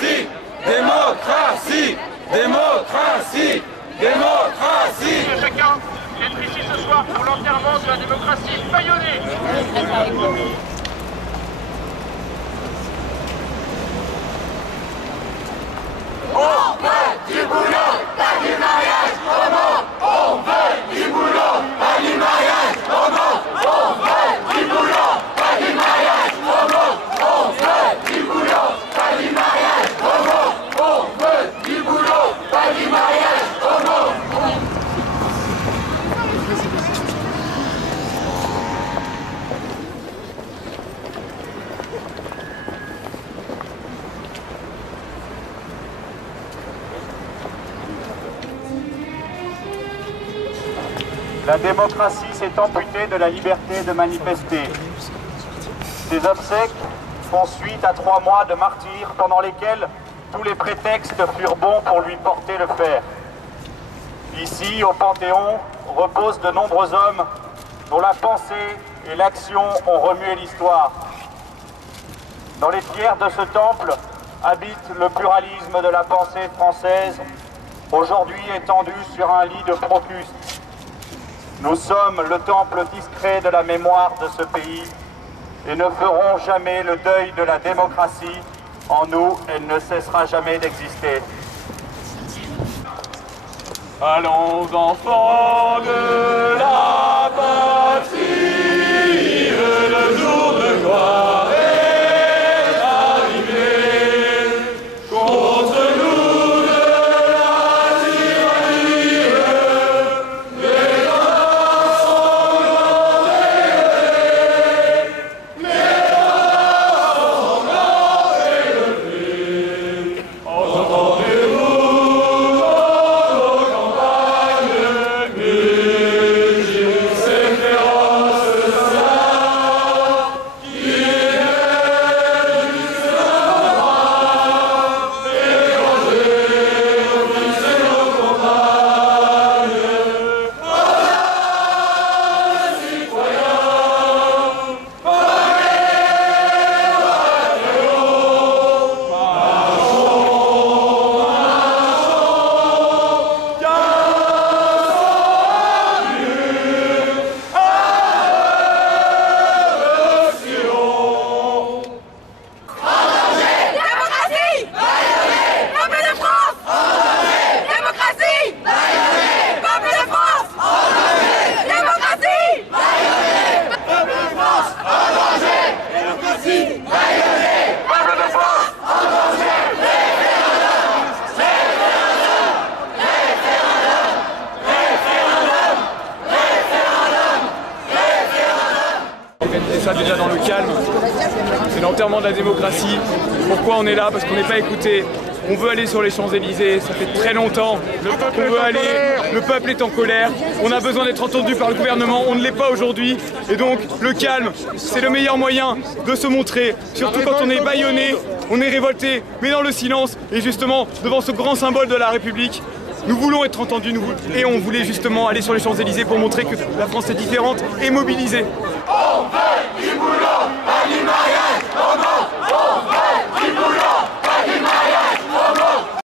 Démocratie, démocratie, démocratie, démocratie. Chacun d'être ici ce soir pour l'enterrement de la démocratie bâillonnée. On veut du boulot, pas du mariage homo. On veut du boulot, pas du mariage homo. On veut du boulot, pas du mariage homo. On veut du boulot, pas du mariage homo. On veut du boulot, pas du mariage homo. La démocratie s'est amputée de la liberté de manifester. Ces obsèques font suite à 3 mois de martyrs pendant lesquels tous les prétextes furent bons pour lui porter le fer. Ici, au Panthéon, reposent de nombreux hommes dont la pensée et l'action ont remué l'histoire. Dans les pierres de ce temple habite le pluralisme de la pensée française, aujourd'hui étendu sur un lit de Procuste. Nous sommes le temple discret de la mémoire de ce pays et ne ferons jamais le deuil de la démocratie. En nous, elle ne cessera jamais d'exister. Allons enfants de la patrie, le jour de gloire est arrivé. Contre nous de la tyrannie, les grands sanglants élevés, les grands sanglants élevés. Entendez-vous? Ça déjà dans le calme, c'est l'enterrement de la démocratie. Pourquoi on est là? Parce qu'on n'est pas écouté. On veut aller sur les Champs-Élysées, ça fait très longtemps qu'on veut aller. Le peuple est en colère, on a besoin d'être entendu par le gouvernement, on ne l'est pas aujourd'hui. Et donc le calme, c'est le meilleur moyen de se montrer, surtout quand on est bâillonné, on est révolté, mais dans le silence. Et justement, devant ce grand symbole de la République, nous voulons être entendus et on voulait justement aller sur les Champs-Élysées pour montrer que la France est différente et mobilisée. On veut